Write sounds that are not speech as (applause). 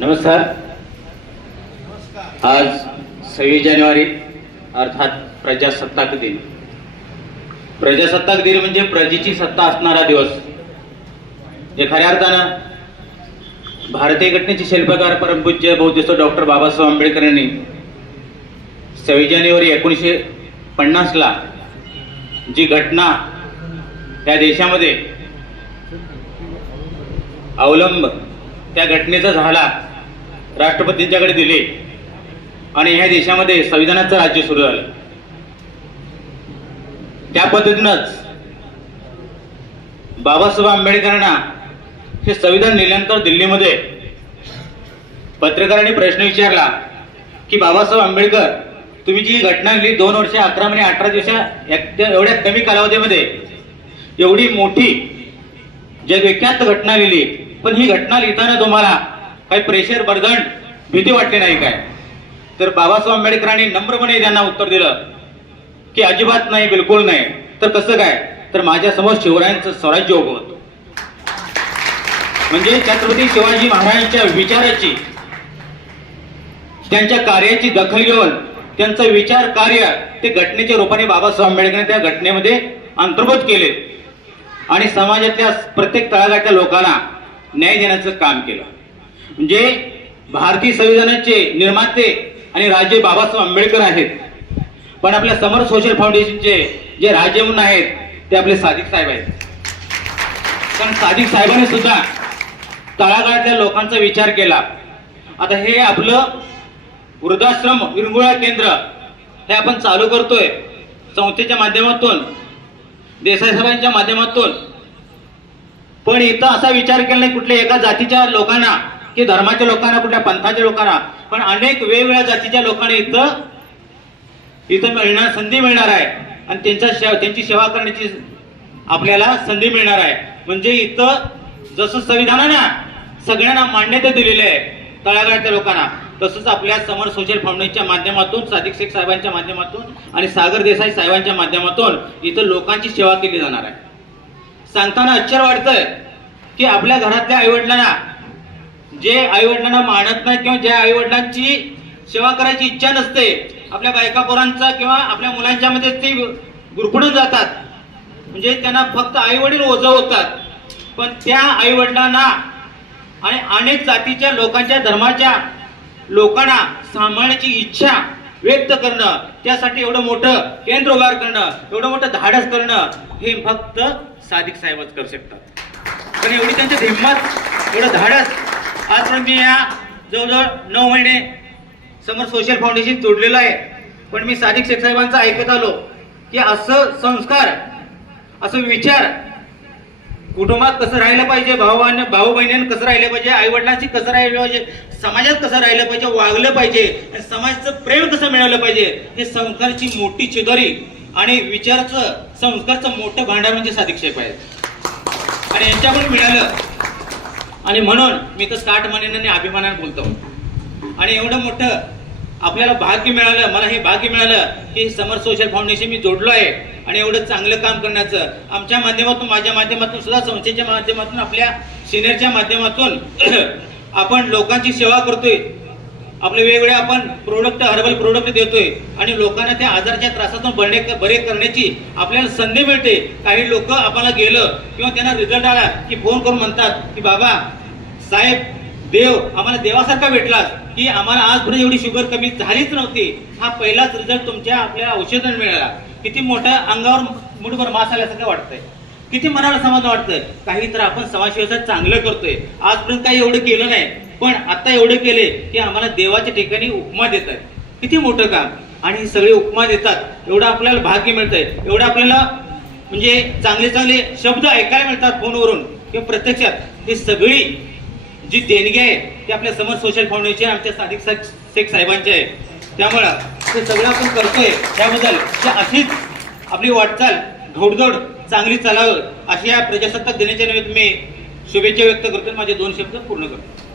नमस्कार. आज सव्वीस जानेवारी अर्थात प्रजासत्ताक दिन. प्रजासत्ताक दिन म्हणजे प्रजेची सत्ता असणारा दिवस. जे खऱ्या अर्थानं भारतीय घटनेचे शिल्पकार परमपूज्य बौद्धिस्त डॉक्टर बाबासाहेब आंबेडकर यांनी सव्वीस जानेवारी एकोणीसशे पन्नासला जी घटना त्या देशामध्ये अवलंब त्या घटनेचा झाला राष्ट्रपतींच्याकडे दिले. आणि ह्या देशामध्ये संविधानाचं राज्य सुरू झालं. त्या पद्धतीनंच बाबासाहेब आंबेडकरांना हे संविधान लिहिल्यानंतर दिल्लीमध्ये पत्रकारांनी प्रश्न विचारला की बाबासाहेब आंबेडकर तुम्ही जी घटना लिहिली दोन वर्ष अकरा महिने अठरा दिवसा एवढ्या कमी कालावधीमध्ये एवढी मोठी जगविख्यात घटना लिहिली पण ही घटना लिहिताना तुम्हाला काही प्रेशर बर्धन भीती वाटली नाही काय? तर बाबासाहेब आंबेडकरांनी नम्रपणे त्यांना उत्तर दिलं की अजिबात नाही बिलकुल नाही. तर कसं काय? तर माझ्यासमोर शिवरायांचं स्वराज्य उभं होतं. म्हणजे छत्रपती शिवाजी महाराजांच्या विचाराची त्यांच्या कार्याची दखल घेऊन त्यांचं विचार कार्य ते घटनेच्या रूपाने बाबासाहेब आंबेडकरांनी त्या घटनेमध्ये अंतर्भूत केले. आणि समाजातल्या प्रत्येक तळागाच्या लोकांना न्याय देण्याचं काम केलं. म्हणजे भारतीय संविधानाचे निर्माते आणि राजे बाबासाहेब आंबेडकर आहेत. पण आपल्या समर सोशल फाउंडेशनचे जे राजे म्हणून आहेत ते आपले सादिक साहेब आहेत. कारण सादिक साहेबांनी सुद्धा तळागाळातल्या लोकांचा विचार केला. आता हे आपलं वृद्धाश्रम विरंगुळा केंद्र हे आपण चालू करतोय संस्थेच्या माध्यमातून देसाई साहेबांच्या माध्यमातून. पण इथं असा विचार केला नाही कुठल्या एका जातीच्या लोकांना की धर्माच्या लोकांना कुठल्या पंथाच्या लोकांना पण अनेक वेगवेगळ्या जातीच्या लोकांना इथं इथं मिळणार संधी मिळणार आहे. आणि त्यांच्या त्यांची सेवा करण्याची आपल्याला संधी मिळणार आहे. म्हणजे इथं जसं संविधानानं सगळ्यांना मान्यता दिलेली आहे तळागाळच्या लोकांना तसंच आपल्या समर सोशल फाउंडेशनच्या माध्यमातून सादिक शेख साहेबांच्या माध्यमातून आणि सागर देसाई साहेबांच्या माध्यमातून इथं लोकांची सेवा केली जाणार आहे. सांगताना आश्चर्य वाटतंय की आपल्या घरातल्या आईवडिलांना जे आईवडिलांना मानत नाही किंवा ज्या आईवडिलांची सेवा करायची इच्छा नसते आपल्या बायका पोरांचा किंवा आपल्या मुलांच्या मध्ये ते गुरफडून जातात. म्हणजे त्यांना फक्त आई वडील ओझ होतात पण त्या आई वडिलांना आणि अनेक जातीच्या लोकांच्या धर्माच्या लोकांना सांभाळण्याची इच्छा व्यक्त करणं त्यासाठी एवढं मोठं केंद्र उभार करणं एवढं मोठं धाडस करणं हे फक्त सादिक साहेबच करू शकतात. पण एवढी त्यांची हिंमत एवढं धाडस आजपर्यंत मी या जवळजवळ नऊ महिने समोर सोशल फाउंडेशन जोडलेलं आहे. पण मी सादिक शेख साहेबांचं ऐकत आलो की असं संस्कार असं विचार कुटुंबात कसं राहिलं पाहिजे भावाने भाऊ बहिणीनं कसं राहिलं पाहिजे आईवडिलांशी कसं राहिलं पाहिजे समाजात कसं राहिलं पाहिजे वागलं पाहिजे आणि समाजाचं प्रेम कसं मिळवलं पाहिजे हे संस्कारची मोठी चिदोरी आणि विचारचं संस्कारचं मोठं भांडार म्हणजे साधिक शेख आहे आणि यांच्याकडून मिळालं आणि म्हणून मी तर स्टार्ट आणि अभिमानाने बोलतो. आणि एवढं मोठं आपल्याला भाग्य मिळालं मला हे भाग्य मिळालं की समर सोशल फाउंडेशन मी जोडलो आहे. आणि एवढं चांगलं काम करण्याचं आमच्या माध्यमातून माझ्या माध्यमातून सुद्धा संस्थेच्या माध्यमातून आपल्या सिनियरच्या माध्यमातून (clears throat) आपण लोकांची सेवा करतोय. आपले वेगवेगळे आपण प्रोडक्ट हर्बल प्रोडक्ट देतोय. आणि लोकांना त्या आजारच्या त्रासातून बरे बरे करण्याची आपल्याला संधी मिळते. काही लोक आपल्याला गेलं किंवा त्यांना रिझल्ट आला की फोन करून म्हणतात की बाबा साहेब देव आम्हाला देवासारखा भेटला की आम्हाला आजपर्यंत एवढी शुगर कमी झालीच नव्हती. हा पहिलाच रिझल्ट तुमच्या आपल्या औषधाने मिळाला. किती मोठ्या अंगावर मुठभर मास आल्यासारखं वाटतंय. किती मनाला समाधान वाटतंय. काही तर आपण समाजसेवेचं चांगलं करतोय. आजपर्यंत काही एवढं केलं नाही. पण आता एवढं केले की आम्हाला देवाच्या ठिकाणी उपमा देत आहेत किती मोठं काम. आणि हे सगळे उपमा देतात. एवढं आपल्याला भाग्य मिळतंय. एवढं आपल्याला म्हणजे चांगले चांगले शब्द ऐकायला मिळतात फोनवरून. किंवा प्रत्यक्षात ही सगळी जी देणगी आहे ती आपल्या समज सोशल फाउंडेशन आमच्या सादिक शेख साहेबांची आहे. त्यामुळं ते सगळं आपण करतोय. त्याबद्दल ते अशीच आपली वाटचाल धोडधोड चांगली चालावं अशा या प्रजासत्ताक दिनाच्या निमित्त मी शुभेच्छा व्यक्त करतो माझे दोन शब्द पूर्ण करतो.